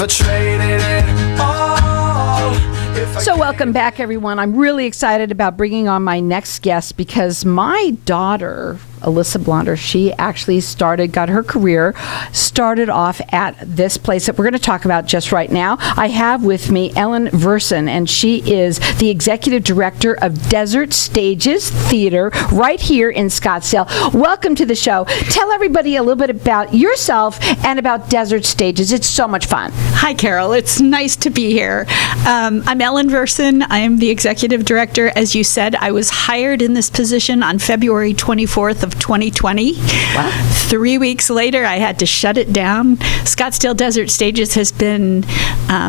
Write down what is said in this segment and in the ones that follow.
I traded it all. So welcome back, everyone. I'm really excited about bringing on my next guest because my daughter, Alyssa Blonder, she actually got her career started off at this place that we're going to talk about just right now. I have with me Ellen Versen, and she is the executive director of Desert Stages Theater right here in Scottsdale. Welcome to the show. Tell everybody a little bit about yourself and about Desert Stages. It's so much fun. Hi, Carol. It's nice to be here. I'm Ellen Versen. I am the executive director. As you said, I was hired in this position on February 24th of 2020. Wow. 3 weeks later, I had to shut it down. Scottsdale Desert Stages has been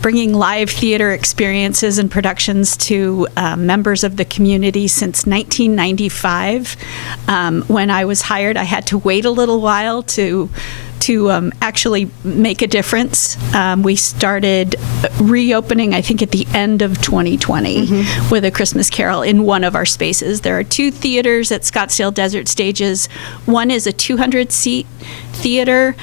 bringing live theater experiences and productions to members of the community since 1995. When I was hired, I had to wait a little while to actually make a difference. We started reopening, I think, at the end of 2020 with A Christmas Carol in one of our spaces. There are two theaters at Scottsdale Desert Stages. One is a 200-seat theater.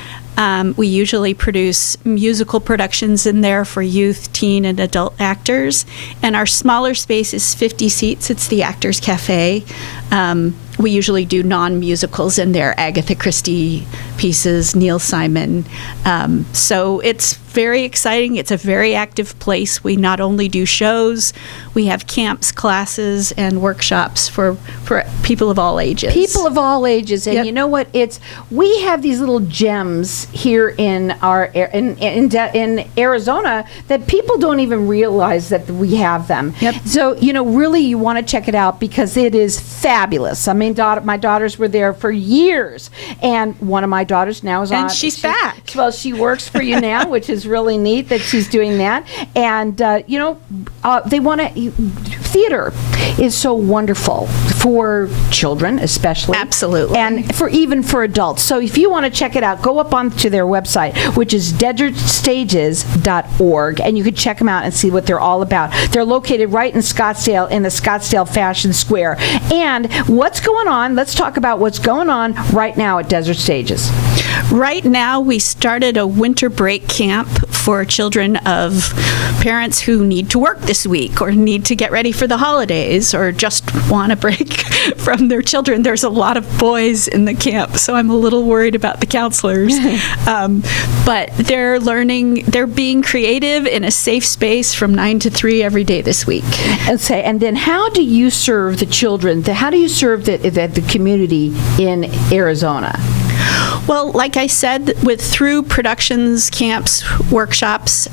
We usually produce musical productions in there for youth, teen, and adult actors. And our smaller space is 50 seats. It's the Actors Cafe. We usually do non-musicals in there, Agatha Christie pieces, Neil Simon. So it's very exciting. It's a very active place. We not only do shows, we have camps, classes, and workshops for people of all ages. People of all ages. And Yep. you know what? We have these little gems here in in Arizona that people don't even realize that we have them. Yep. So, really you want to check it out because it is fabulous. I mean, my daughters were there for years, and one of my daughters now is on. And she's back. Well, she works for you now, which is really neat that she's doing that. And, they want to, theater is so wonderful for children, especially. Absolutely. And even for adults. So if you want to check it out, go up onto their website, which is desertstages.org, and you can check them out and see what they're all about. They're located right in Scottsdale, in the Scottsdale Fashion Square. And what's going on? Let's talk about what's going on right now at Desert Stages. Right now, we started a winter break camp for children of parents who need to work this week or need to get ready for the holidays or just want a break from their children. There's a lot of boys in the camp, so I'm a little worried about the counselors. But they're being creative in a safe space from 9 to 3 every day this week. And then how do you serve the children? How do you serve the community in Arizona? Well, like I said, through productions, camps, workshops,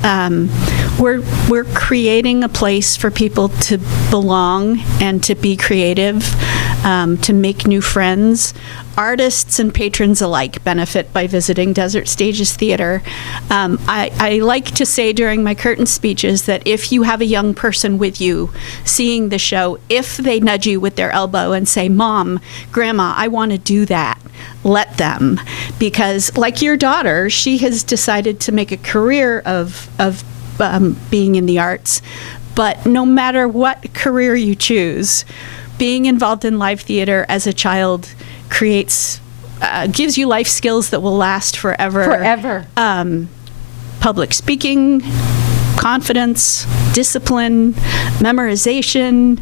we're creating a place for people to belong and to be creative, to make new friends. Artists and patrons alike benefit by visiting Desert Stages Theater. I like to say during my curtain speeches that if you have a young person with you seeing the show, if they nudge you with their elbow and say, "Mom, Grandma, I want to do that," let them. Because like your daughter, she has decided to make a career of being in the arts. But no matter what career you choose, being involved in live theater as a child gives you life skills that will last forever. Forever. Public speaking, confidence, discipline, memorization,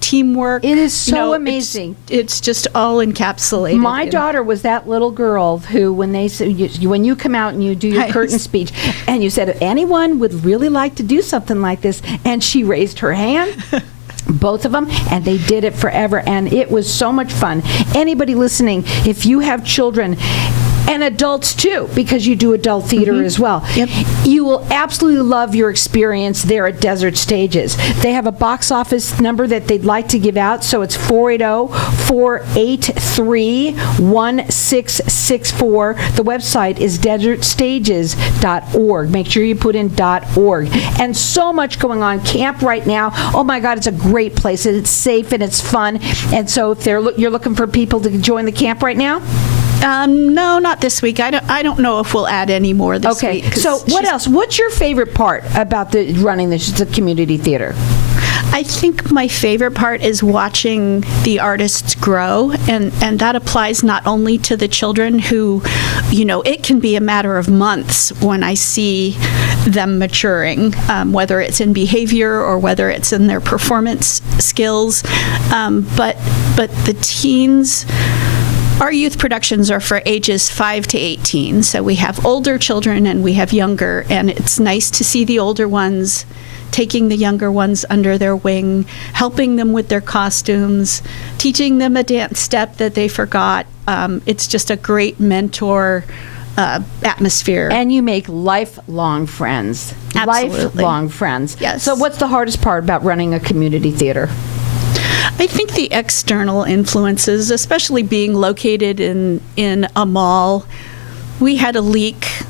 teamwork. It is so amazing. It's just all encapsulated. My daughter was that little girl who, when you come out and you do your curtain speech, and you said, anyone would really like to do something like this, and she raised her hand. Both of them, and they did it forever, and it was so much fun. Anybody listening, if you have children, and adults too, because you do adult theater as well. Yep. You will absolutely love your experience there at Desert Stages. They have a box office number that they'd like to give out, so it's 480-483-1664. The website is desertstages.org. Make sure you put in .org. And so much going on. Camp right now. Oh my God, it's a great place. It's safe and it's fun. And so if you're looking for people to join the camp right now? No, not this week. I don't know if we'll add any more this week. Okay. So what else? What's your favorite part about running the community theater? I think my favorite part is watching the artists grow, and that applies not only to the children who, it can be a matter of months when I see them maturing, whether it's in behavior or whether it's in their performance skills. But the teens, our youth productions are for ages 5 to 18. So we have older children and we have younger, and it's nice to see the older ones taking the younger ones under their wing, helping them with their costumes, teaching them a dance step that they forgot. It's just a great mentor atmosphere. And you make lifelong friends. Absolutely. Lifelong friends. Yes. So what's the hardest part about running a community theater? I think the external influences, especially being located in a mall. We had a leak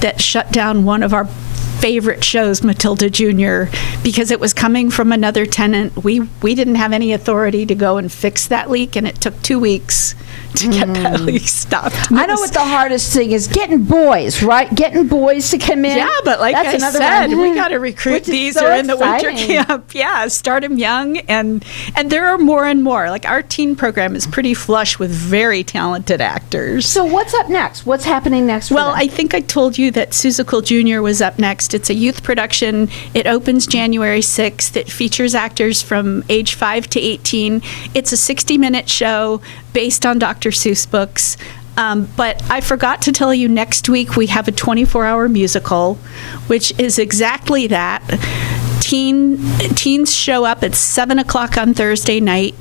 that shut down one of our favorite shows, Matilda Jr., because it was coming from another tenant. We didn't have any authority to go and fix that leak, and it took 2 weeks to get that leak stopped. I know what the hardest thing is, getting boys, right? Getting boys to come in. Yeah, but like That's I another said, one. we got to recruit Which is these so who are in the winter exciting. camp. Yeah, start them young, and there are more and more. Like our teen program is pretty flush with very talented actors. So what's up next? What's happening next? Well, for them? I think I told you that Seussical Jr. was up next. It's a youth production. It opens January 6th. It features actors from age 5 to 18. It's a 60-minute show based on Dr. Seuss books. But I forgot to tell you, next week we have a 24-hour musical, which is exactly that. Teens show up at 7 o'clock on Thursday night.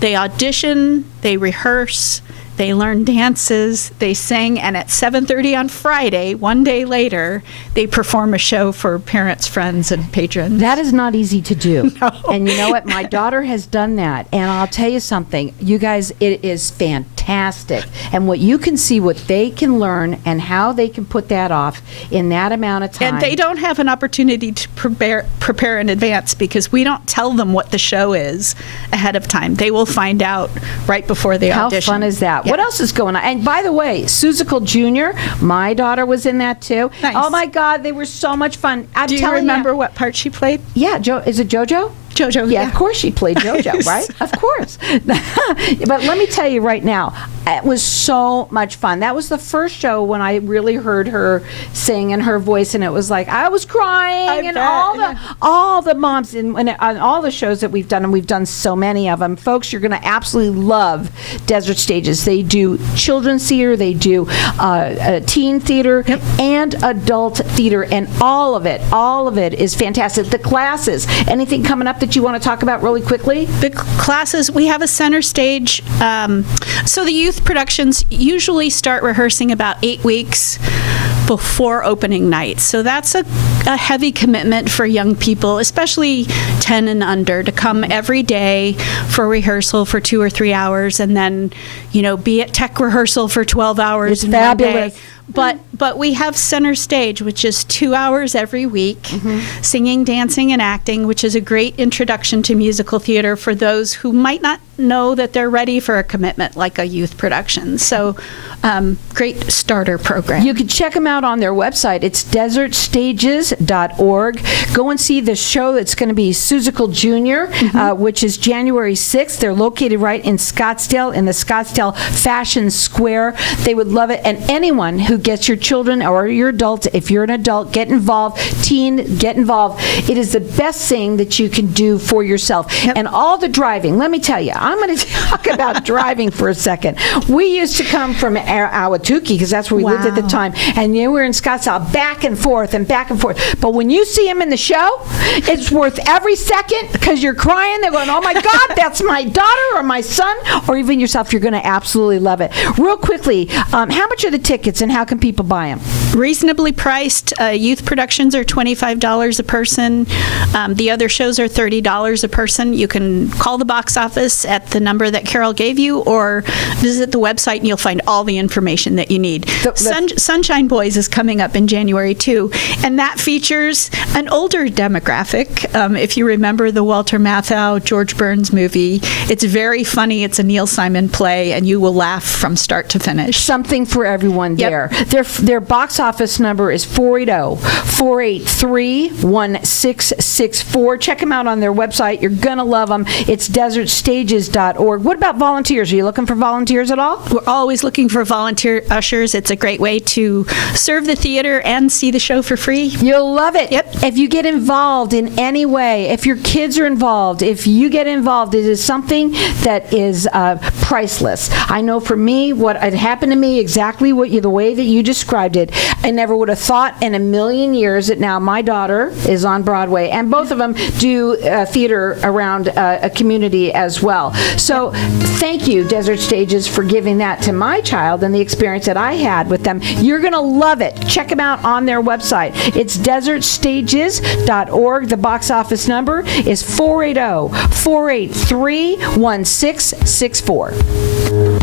They audition, they rehearse, they learn dances, they sing, and at 7:30 on Friday, one day later, they perform a show for parents, friends, and patrons. That is not easy to do. No. And you know what? My daughter has done that. And I'll tell you something. You guys, it is fantastic. And what you can see, what they can learn, and how they can put that off in that amount of time. And they don't have an opportunity to prepare in advance, because we don't tell them what the show is ahead of time. They will find out right before they How audition. fun is that? Yeah. What else is going on? And by the way, Seussical Jr., my daughter was in that too. Nice. Oh my God, they were so much fun. I'm Do you telling remember what part she played? Yeah, is it JoJo? JoJo, Yeah, of course she played JoJo, Nice. right? Of course. But let me tell you right now, it was so much fun. That was the first show when I really heard her sing and her voice, and it was like I was crying, and bet. all the moms and on all the shows that we've done, and we've done so many of them. Folks, you're going to absolutely love Desert Stages. They do children's theater, they do teen theater, and adult theater, and all of it is fantastic. The classes, anything coming up that you want to talk about really quickly? The classes, we have a center stage. So the youth productions usually start rehearsing about 8 weeks before opening night. So that's a heavy commitment for young people, especially 10 and under, to come every day for rehearsal for 2 or 3 hours, and then, be at tech rehearsal for 12 hours. It's in one day. fabulous. But we have center stage, which is 2 hours every week, singing, dancing, and acting, which is a great introduction to musical theater for those who might not know that they're ready for a commitment like a youth production. So great starter program. You can check them out on their website. It's desertstages.org. Go and see the show that's going to be Seussical Jr., which is January 6th. They're located right in Scottsdale, in the Scottsdale Fashion Square. They would love it. And anyone who gets your children or your adult, if you're an adult, get involved. Teen, get involved. It is the best thing that you can do for yourself. And all the driving, let me tell you, I'm going to talk about driving for a second. We used to come from Ahwatukee, because that's where we lived at the time, and we were in Scottsdale, back and forth and back and forth. But when you see them in the show, it's worth every second, because you're crying. They're going, oh my God, that's my daughter or my son, or even yourself. You're going to absolutely love it. Real quickly, how much are the tickets and how can people buy them? Reasonably priced. Youth productions are $25 a person. The other shows are $30 a person. You can call the box office at the number that Carol gave you, or visit the website and you'll find all the information that you need. Sunshine Boys is coming up in January too, and that features an older demographic. If you remember the Walter Matthau, George Burns movie, it's very funny. It's a Neil Simon play, and you will laugh from start to finish. Something for everyone there. Their box office number is 480-483-1664. Check them out on their website. You're going to love them. It's desertstages.org. What about volunteers? Are you looking for volunteers at all? We're always looking for volunteer ushers. It's a great way to serve the theater and see the show for free. You'll love it. Yep. If you get involved in any way, if your kids are involved, if you get involved, it is something that is priceless. I know for me, what had happened to me, exactly the way that you described it, I never would have thought in a million years that now my daughter is on Broadway, and both of them do theater around a community as well. So thank you, Desert Stages, for giving that to my child and the experience that I had with them. You're going to love it. Check them out on their website. It's desertstages.org. The box office number is 480-483-1664.